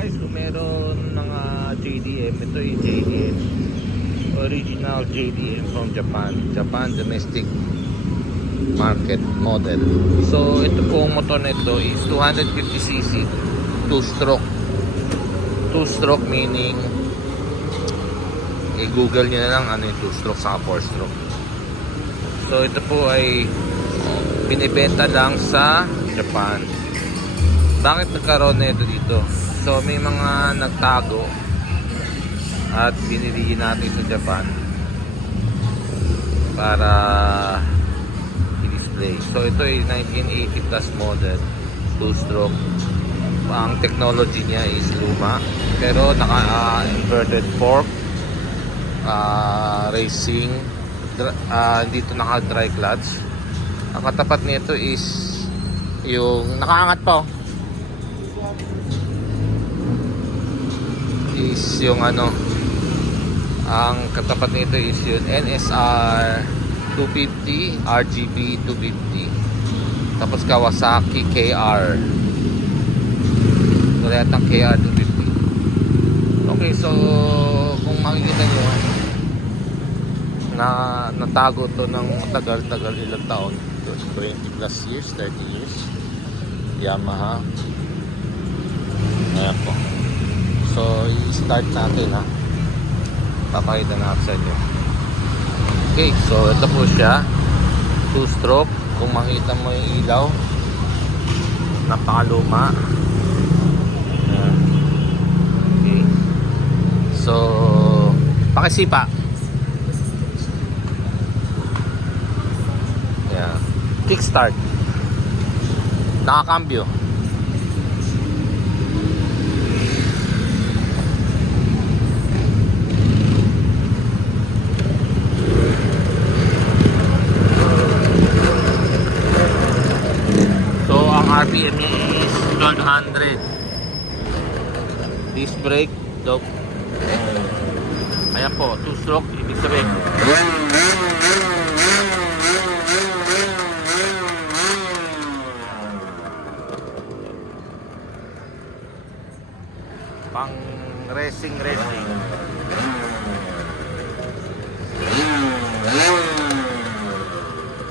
guys, kung meron mga JDM, ito yung JDM, original JDM from Japan domestic market model. So ito pong motor na ito is 250cc 2-stroke. 2-stroke meaning i-google nyo na lang ano yung 2-stroke sa 4-stroke. So ito po ay binibenta lang sa Japan. Bakit nagkaroon na ito dito? So may mga nagtago at binili natin sa Japan para i-display. So ito ay 1980 plus model 2-stroke. Ang technology niya is luma pero naka inverted fork, racing, dito naka dry clutch. Ang katapat nito is yung nakaangat pa is yung ano, ang katapat nito is yung NSR 250 RGB 250, tapos Kawasaki KR, Toyota KR 250. Okay, so kung makikita nyo na natago to ng matagal-tagal, ilang taon, 20 plus years, 30 years, Yamaha. Ayan po. So i-start natin ha, papakita natin sa inyo. Okay, so ito po siya, 2-stroke. Kung makita mo yung ilaw, napakaluma. Ayan. Okay, so pakisipa. Ayan. Kickstart, nakakambyo. RPM niya is 1200. Disc brake, dope. Ayan po, 2-stroke, ibig sabihin pang racing.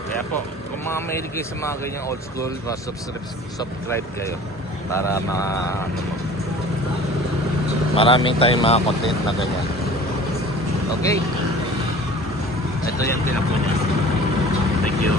Kaya po, kung mga mahilig kayo sa mga ganyang old school, subscribe kayo para maraming tayong mga content na ganyan. Okay, ito yung tinapon niya. Thank you.